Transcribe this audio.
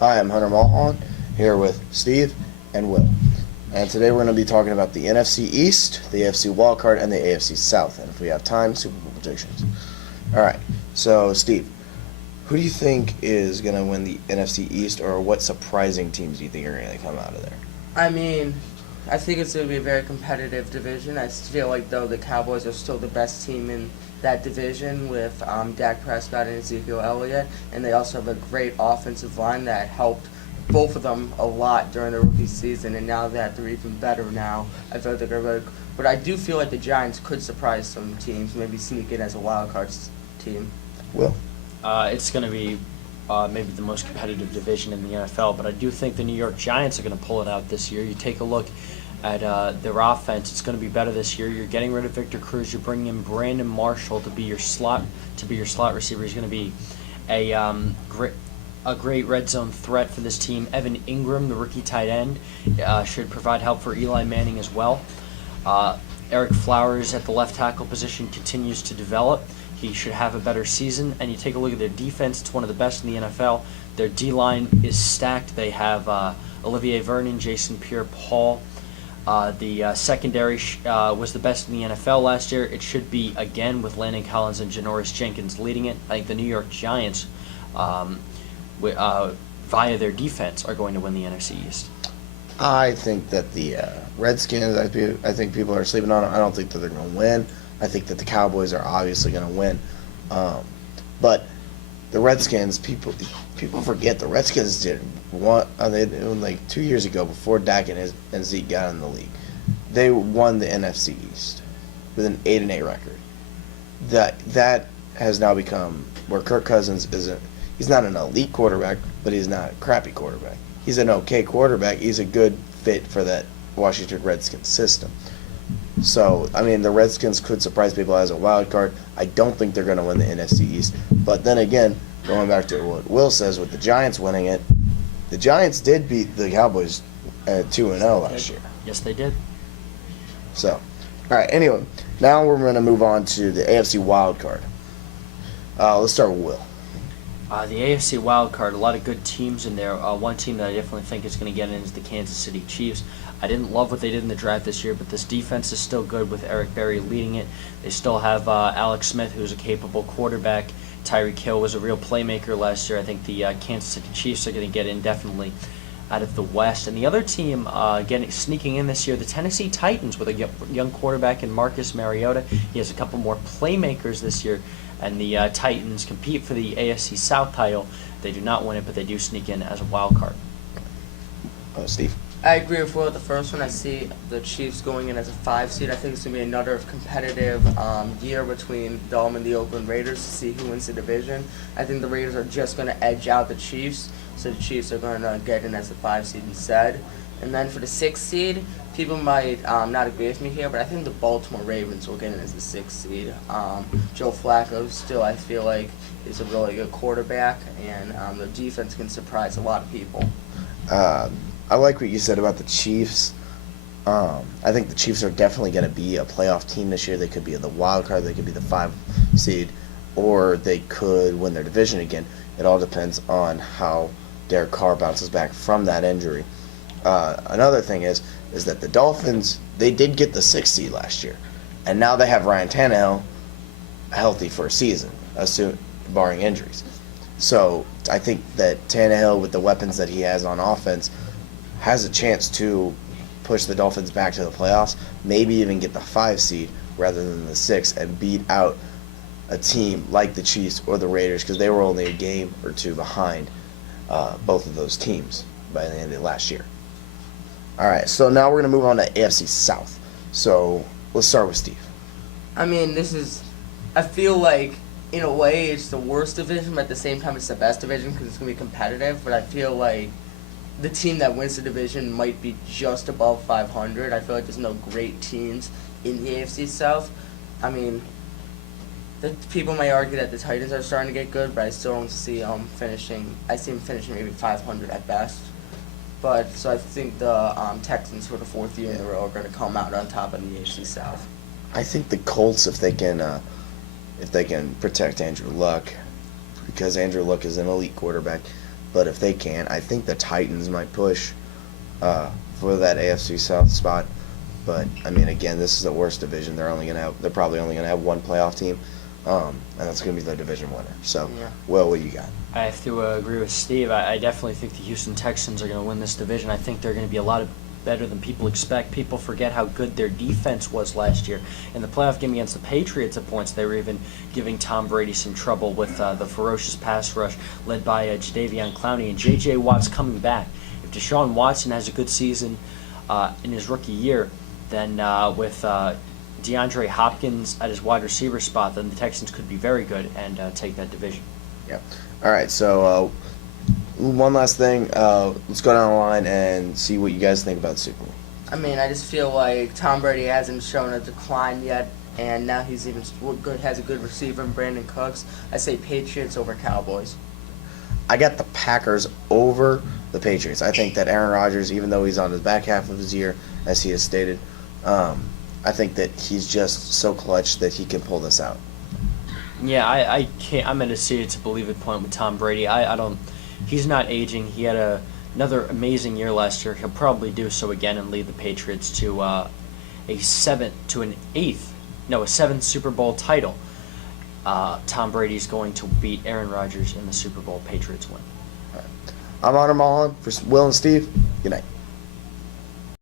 Hi, I'm Hunter Mulholland, here with Steve and Will. And today we're going to be talking about the NFC East, the AFC Wildcard, and the AFC South. And if we have time, Super Bowl predictions. Alright, so Steve, who do you think is going to win the NFC East, or what surprising teams do you think are going to come out of there? I think it's going to be a very competitive division. I feel like, though, the Cowboys are still the best team in that division with Dak Prescott and Ezekiel Elliott, and they also have a great offensive line that helped both of them a lot during the rookie season, and now that they're even better now, I feel like they're going to. But I do feel like the Giants could surprise some teams, maybe sneak in as a wild card team. Will? It's going to be maybe the most competitive division in the NFL, but I do think the New York Giants are going to pull it out this year. You take a look at their offense; it's going to be better this year. You're getting rid of Victor Cruz. You're bringing in Brandon Marshall to be your slot receiver. He's going to be a great red zone threat for this team. Evan Ingram, the rookie tight end, should provide help for Eli Manning as well. Eric Flowers at the left tackle position continues to develop. He should have a better season. And you take a look at their defense; it's one of the best in the NFL. Their D-line is stacked. They have Olivier Vernon, Jason Pierre-Paul. The secondary was the best in the NFL last year. It should be again with Landon Collins and Janoris Jenkins leading it. I think the New York Giants, via their defense, are going to win the NFC East. I think that the Redskins, I think people are sleeping on them. I don't think that they're going to win. I think that the Cowboys are obviously going to win. But the Redskins, people forget the Redskins did like 2 years ago, before Dak and Zeke got in the league. They won the NFC East with an 8-8 record. That has now become where Kirk Cousins isn't. He's not an elite quarterback, but he's not a crappy quarterback. He's an okay quarterback. He's a good fit for that Washington Redskins system. So, I mean, the Redskins could surprise people as a wild card. I don't think they're going to win the NFC East. But then again, going back to what Will says with the Giants winning it, the Giants did beat the Cowboys at 2-0 last year. Yes, they did. So, all right, anyway, now we're going to move on to the AFC wild card. Let's start with Will. The AFC wild card, a lot of good teams in there. One team that I definitely think is going to get in is the Kansas City Chiefs. I didn't love what they did in the draft this year, but this defense is still good with Eric Berry leading it. They still have Alex Smith, who's a capable quarterback. Tyreek Hill was a real playmaker last year. I think the Kansas City Chiefs are going to get in definitely out of the West. And the other team sneaking in this year, the Tennessee Titans, with a young quarterback in Marcus Mariota. He has a couple more playmakers this year. And the Titans compete for the AFC South title. They do not win it, but they do sneak in as a wild card. Steve? I agree with Will with the first one. I see the Chiefs going in as a 5 seed. I think it's going to be another competitive year between them and the Oakland Raiders to see who wins the division. I think the Raiders are just going to edge out the Chiefs, so the Chiefs are going to get in as a 5 seed instead. And then for the 6 seed, people might not agree with me here, but I think the Baltimore Ravens will get in as the 6 seed. Joe Flacco still, I feel like, is a really good quarterback, and the defense can surprise a lot of people. I like what you said about the Chiefs. I think the Chiefs are definitely going to be a playoff team this year. They could be the wild card, they could be the 5 seed, or they could win their division again. It all depends on how Derek Carr bounces back from that injury. Another thing is that the Dolphins, they did get the 6th seed last year, and now they have Ryan Tannehill healthy for a season, barring injuries. So I think that Tannehill, with the weapons that he has on offense, has a chance to push the Dolphins back to the playoffs, maybe even get the 5 seed rather than the 6, and beat out a team like the Chiefs or the Raiders, because they were only a game or 2 behind both of those teams by the end of last year. All right, so now we're going to move on to AFC South. So let's start with Steve. I mean, I feel like, in a way, it's the worst division, but at the same time, it's the best division because it's going to be competitive. But I feel like the team that wins the division might be just above 500. I feel like there's no great teams in the AFC South. I mean, people may argue that the Titans are starting to get good, but I still don't see finishing. I see them finishing maybe 500 at best. But so I think the Texans, for the 4th year in a row, are going to come out on top of the AFC South. I think the Colts, if they can protect Andrew Luck, because Andrew Luck is an elite quarterback, But if they can't, I think the Titans might push for that AFC South spot. But I mean, again, this is the worst division. They're probably only gonna have one playoff team, and that's gonna be the division winner. So, Yeah. Will, what you got? I have to agree with Steve. I definitely think the Houston Texans are going to win this division. I think they're going to be a lot better than people expect. People forget how good their defense was last year. In the playoff game against the Patriots at points, they were even giving Tom Brady some trouble with the ferocious pass rush led by Jadeveon Clowney and J.J. Watt's coming back. If Deshaun Watson has a good season in his rookie year, then with DeAndre Hopkins at his wide receiver spot, then the Texans could be very good and take that division. Yeah. All right. So one last thing. Let's go down the line and see what you guys think about the Super Bowl. I mean, I just feel like Tom Brady hasn't shown a decline yet, and now he's even has a good receiver in Brandon Cooks. I say Patriots over Cowboys. I got the Packers over the Patriots. I think that Aaron Rodgers, even though he's on the back half of his year, as he has stated, I think that he's just so clutch that he can pull this out. Yeah, I can't. I'm in a see it to believe it point with Tom Brady. I don't. He's not aging. He had another amazing year last year. He'll probably do so again and lead the Patriots to a seventh Super Bowl title. Tom Brady's going to beat Aaron Rodgers in the Super Bowl. Patriots win. I'm Honor Mullen for Will and Steve. Good night.